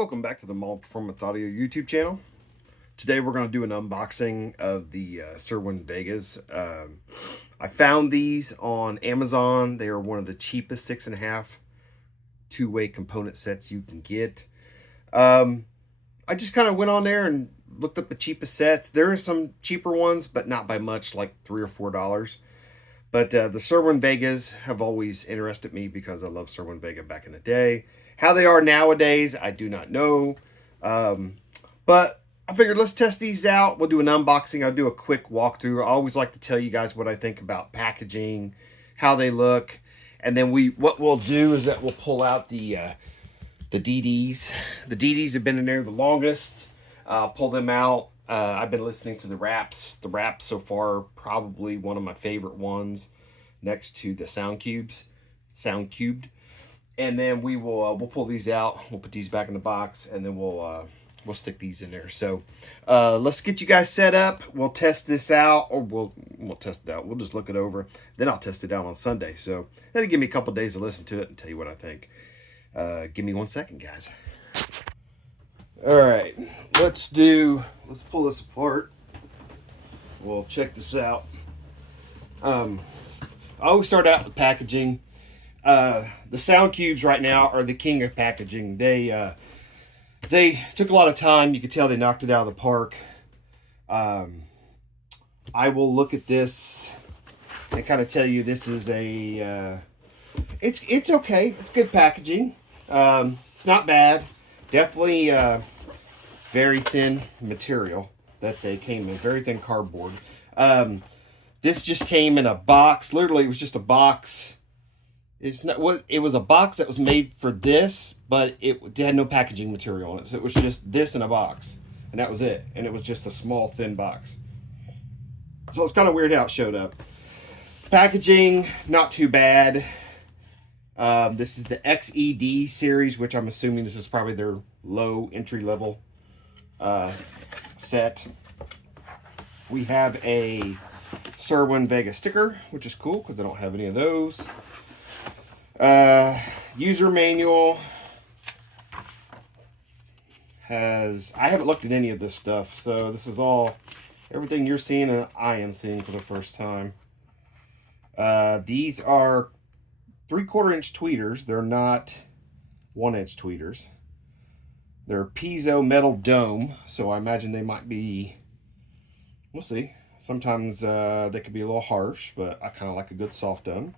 Welcome back to the Mall Performance Audio YouTube channel. Today we're going to do an unboxing of the Cerwin Vegas. I found these on Amazon. They are one of the cheapest 6.5 two-way component sets you can get. I just kind of went on there and looked up the cheapest sets. There are some cheaper ones, but not by much, like $3 or $4. But the Cerwin Vegas have always interested me because I love Cerwin Vega back in the day. How they are nowadays, I do not know. But I figured let's test these out. We'll do an unboxing. I'll do a quick walkthrough. I always like to tell you guys what I think about packaging, how they look. And then what we'll do is that we'll pull out the DDs. The DDs have been in there the longest. Pull them out. I've been listening to the raps. The raps so far, probably one of my favorite ones, next to the Sound Cubed. And then we'll pull these out. We'll put these back in the box, and then we'll stick these in there. So let's get you guys set up. We'll test this out, or we'll test it out. We'll just look it over. Then I'll test it out on Sunday. So that'll give me a couple days to listen to it and tell you what I think. Give me 1 second, guys. All right, let's pull this apart. We'll check this out. I always start out with packaging. The Sound Cubes right now are the king of packaging. They took a lot of time. You could tell they knocked it out of the park. I will look at this and kind of tell you this is it's okay. It's good packaging. It's not bad. Definitely very thin material that they came in. Very thin cardboard. This just came in a box. Literally, it was just a box. It was a box that was made for this, but it had no packaging material in it. So it was just this in a box, and that was it. And it was just a small, thin box. So it's kind of weird how it showed up. Packaging, not too bad. This is the XED series, which I'm assuming this is probably their low entry level set. We have a Cerwin Vega sticker, which is cool because I don't have any of those. User manual I haven't looked at any of this stuff, so this is everything you're seeing and I am seeing for the first time. These are 3/4 inch tweeters. They're not 1 inch tweeters. They're piezo metal dome, so I imagine they might be, we'll see. Sometimes they could be a little harsh, but I kind of like a good soft dome.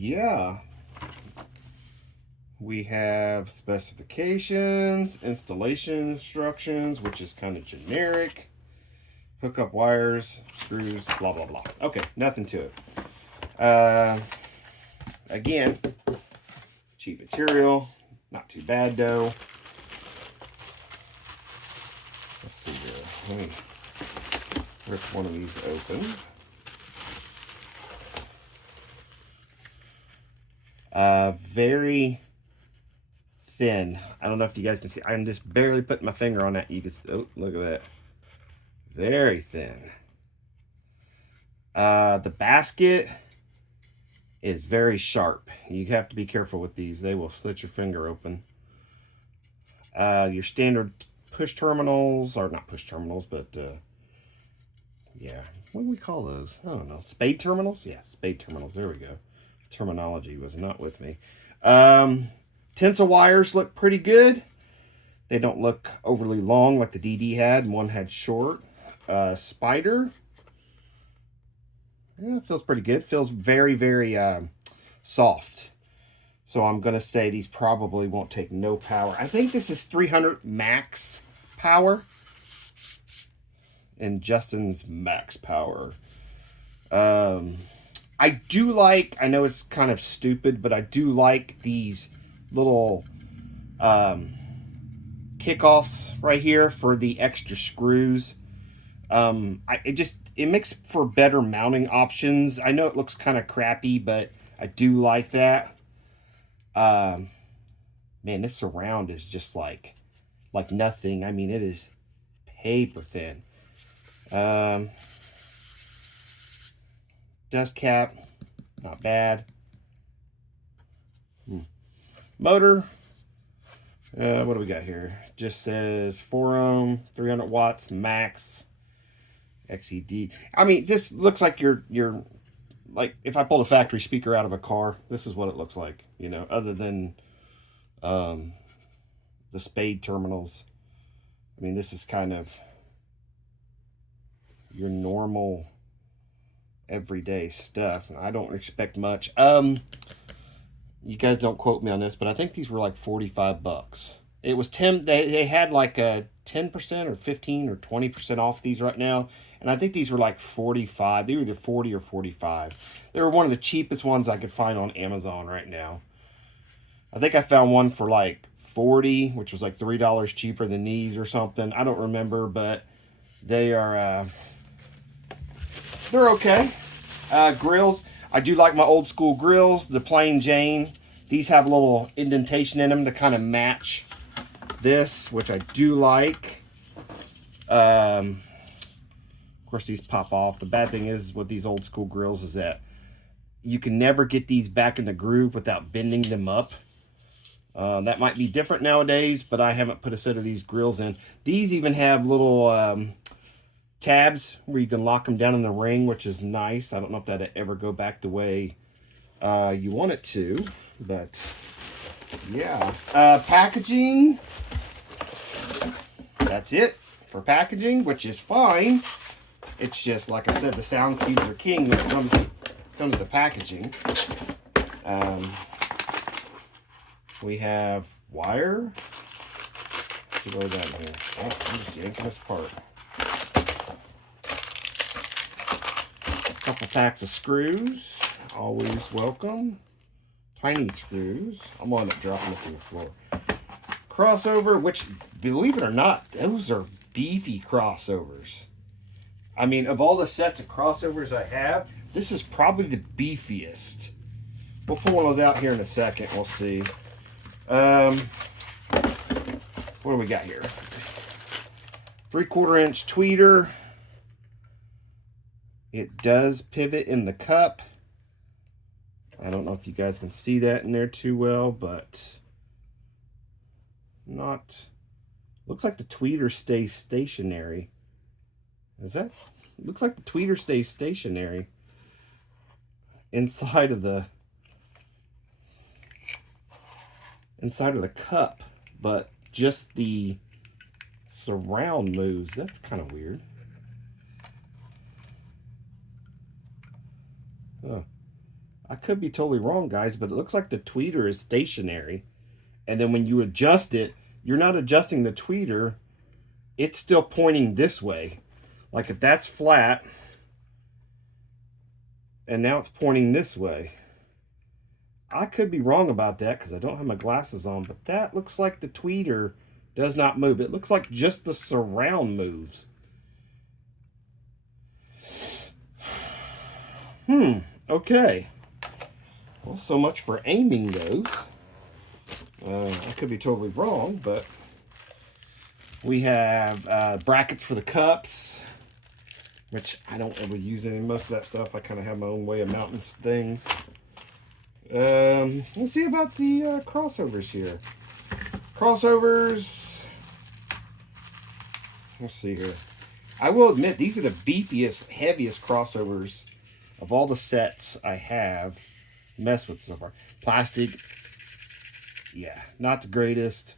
Yeah. We have specifications, installation instructions, which is kind of generic. Hook up wires, screws, blah, blah, blah. Okay, nothing to it. Again, cheap material. Not too bad, though. Let's see here. Let me rip one of these open. Very thin. I don't know if you guys can see. I'm just barely putting my finger on that. You can see, oh, look at that. Very thin. The basket is very sharp. You have to be careful with these. They will slit your finger open. Your standard push terminals, or not push terminals, but yeah, what do we call those? I don't know. Spade terminals? Yeah, spade terminals. There we go. Terminology was not with me. Tensile wires look pretty good. They don't look overly long like the DD had, and one had short. Spider. Yeah, it feels pretty good. Feels very, very soft. So I'm going to say these probably won't take no power. I think this is 300 max power. And Justin's max power. I do like, I know it's kind of stupid, but I do like these little kickoffs right here for the extra screws. It makes for better mounting options. I know it looks kind of crappy, but I do like that. Man, this surround is just like nothing. I mean, it is paper thin. Dust cap, not bad. Motor, what do we got here? Just says 4 ohm, 300 watts max, XED. I mean, this looks like you're like, if I pulled a factory speaker out of a car, this is what it looks like, you know, other than the spade terminals. I mean, this is kind of your normal everyday stuff. I don't expect much. You guys don't quote me on this, but I think these were like 45 bucks. It was 10. They had like a 10% or 15 or 20% off these right now. And I think these were like 45. They were either 40 or 45. They were one of the cheapest ones I could find on Amazon right now. I think I found one for like 40, which was like $3 cheaper than these or something. I don't remember, but they are they're okay. Grills. I do like my old school grills, the plain Jane. These have a little indentation in them to kind of match this, which I do like. Of course, these pop off. The bad thing is with these old school grills is that you can never get these back in the groove without bending them up. That might be different nowadays, but I haven't put a set of these grills in. These even have little tabs where you can lock them down in the ring, which is nice. I don't know if that'll ever go back the way you want it to, but yeah. Packaging. That's it for packaging, which is fine. It's just, like I said, the sound cubes are king when it comes to packaging. We have wire. Let's see what we got here. Oh, I'm just yanking this apart. A couple packs of screws. Always welcome. Tiny screws. I'm going to end up dropping this on the floor. Crossover, which, believe it or not, those are beefy crossovers. I mean, of all the sets of crossovers I have, this is probably the beefiest. We'll pull one of those out here in a second. We'll see. What do we got here? 3/4 inch tweeter. It does pivot in the cup. I don't know if you guys can see that in there too well, but not. Looks like the tweeter stays stationary. Is that? Looks like the tweeter stays stationary inside of the cup, but just the surround moves. That's kind of weird. Oh, I could be totally wrong, guys, but it looks like the tweeter is stationary, and then when you adjust it, you're not adjusting the tweeter. It's still pointing this way. Like if that's flat, and now it's pointing this way. I could be wrong about that because I don't have my glasses on, but that looks like the tweeter does not move. It looks like just the surround moves. Okay. Well, so much for aiming those. I could be totally wrong, but we have brackets for the cups, which I don't ever use any. Most of that stuff, I kind of have my own way of mounting things. Let's see about the crossovers here. Crossovers. Let's see here. I will admit, these are the beefiest, heaviest crossovers of all the sets I have messed with so far. Plastic. Yeah, not the greatest.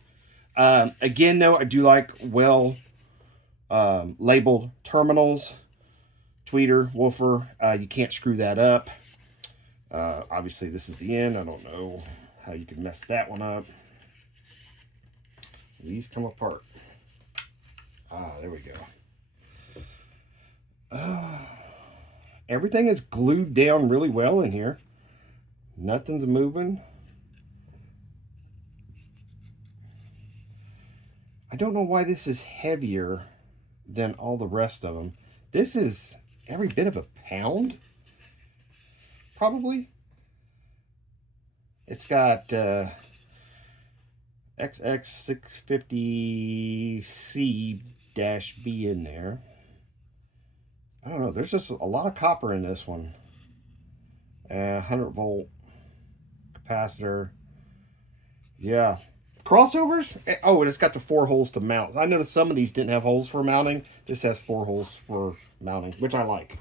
Again, though, I do like well labeled terminals. Tweeter, woofer. You can't screw that up. Obviously, this is the end. I don't know how you could mess that one up. These come apart. There we go. Everything is glued down really well in here. Nothing's moving. I don't know why this is heavier than all the rest of them. This is every bit of a pound. Probably. It's got XX65OC in there. I don't know. There's just a lot of copper in this one. 100 volt capacitor. Yeah. Crossovers. Oh, and it's got the 4 holes to mount. I know some of these didn't have holes for mounting. This has 4 holes for mounting, which I like.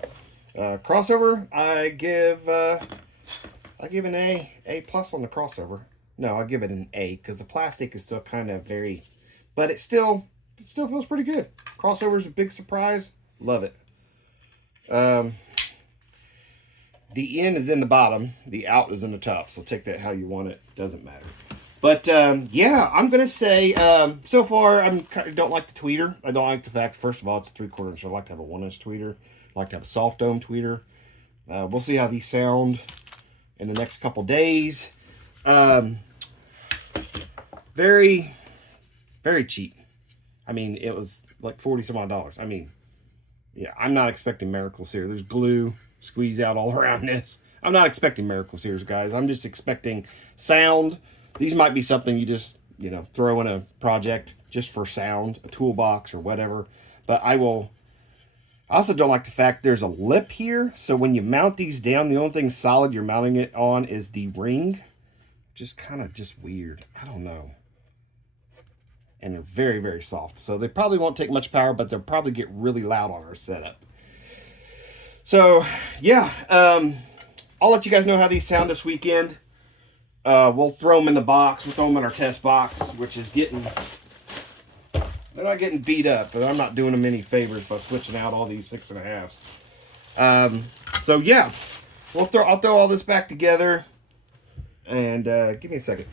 Crossover, I give an A plus on the crossover. No, I give it an A because the plastic is still kind of very, but it still feels pretty good. Crossover's a big surprise. Love it. The in is in the bottom, the out is in the top. So take that how you want it. Doesn't matter. But yeah, I'm gonna say so far I don't like the tweeter. I don't like the fact, first of all, it's a 3/4 inch. I like to have a 1-inch tweeter. I like to have a soft dome tweeter. We'll see how these sound in the next couple days. Very, very cheap. I mean, it was like 40 some odd dollars. I mean, yeah, I'm not expecting miracles here. There's glue squeeze out all around this. I'm not expecting miracles here, guys. I'm just expecting sound. These might be something you just, throw in a project just for sound, a toolbox or whatever. But I also don't like the fact there's a lip here. So when you mount these down, the only thing solid you're mounting it on is the ring. Just kind of weird. I don't know. And they're very, very soft. So they probably won't take much power, but they'll probably get really loud on our setup. So, yeah. I'll let you guys know how these sound this weekend. We'll throw them in the box. We'll throw them in our test box, which is they're not getting beat up, but I'm not doing them any favors by switching out all these 6.5s. So, yeah. I'll throw all this back together. And give me a second.